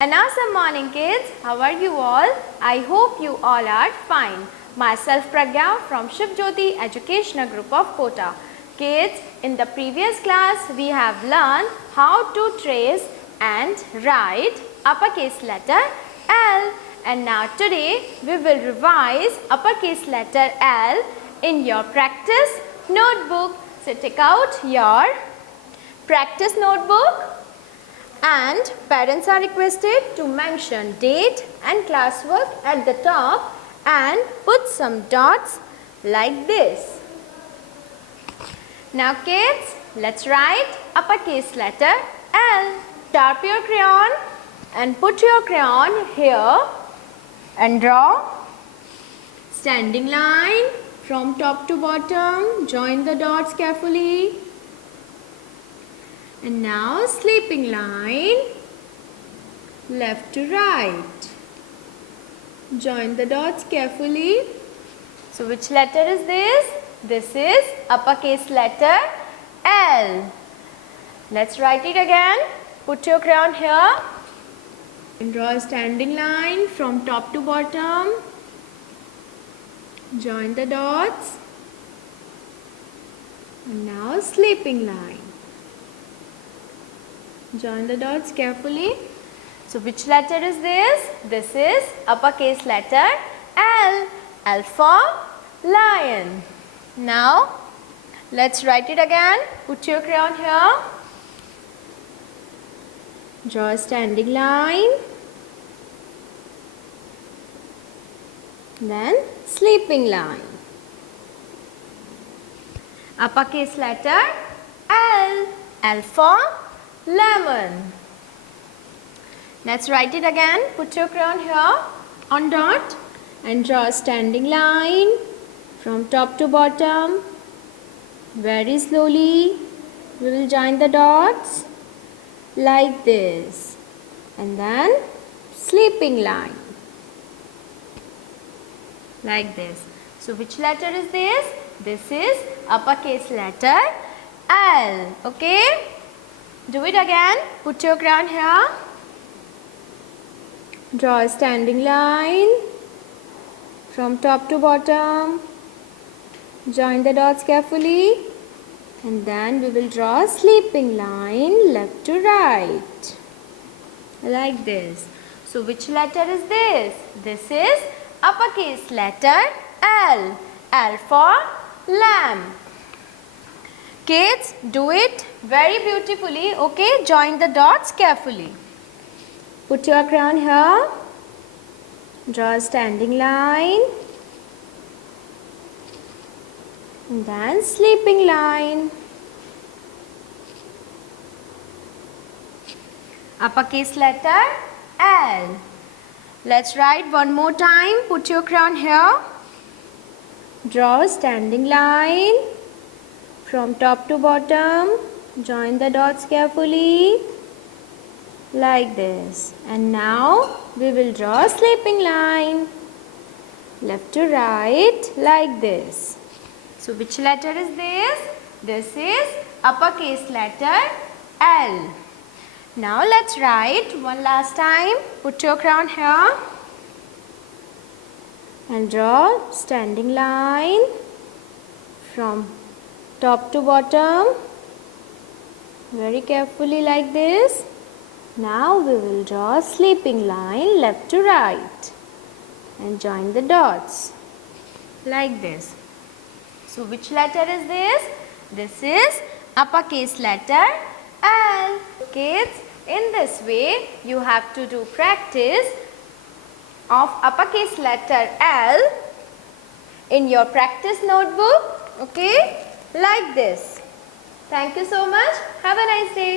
An awesome morning, kids. How are you all? I hope you all are fine. Myself Pragya from Shiv Jyoti Educational Group of Kota. Kids, in the previous class we have learned how to trace and write uppercase letter L, and now today we will revise uppercase letter L in your practice notebook. So take out your practice notebook. And parents are requested to mention date and classwork at the top and put some dots like this. Now kids, let's write uppercase letter L. Sharp your crayon and put your crayon here and draw standing line from top to bottom. Join the dots carefully. And now sleeping line left to right. Join the dots carefully. So which letter is this? This is uppercase letter L. Let's write it again. Put your crayon here and draw a standing line from top to bottom. Join the dots. And now sleeping line. Join the dots carefully. So which letter is this? This is uppercase letter L. L for lion. Now let's write it again. Put your crayon here. Draw a standing line. Then sleeping line. Uppercase letter L. L for lemon. Let's write it again. Put your crayon here on dot and draw a standing line from top to bottom. Very slowly we will join the dots like this, and then sleeping line like this. So which letter is this? This is uppercase letter L. Okay? Do it again. Put your crayon here. Draw a standing line from top to bottom. Join the dots carefully. And then we will draw a sleeping line left to right. Like this. So which letter is this? This is uppercase letter L. L for lamb. Kids, do it very beautifully. Okay, join the dots carefully. Put your crayon here. Draw a standing line. And then sleeping line. Uppercase letter L. Let's write one more time. Put your crayon here. Draw a standing line from top to bottom. Join the dots carefully like this. And now we will draw a sleeping line left to right like this. So which letter is this? This is uppercase letter L. Now let's write one last time. Put your crayon here and draw standing line from top to bottom very carefully like this. Now we will draw a sleeping line left to right and join the dots like this. So which letter is this? This is uppercase letter L. Kids, in this way you have to do practice of uppercase letter L in your practice notebook. Okay? Like this. Thank you so much. Have a nice day.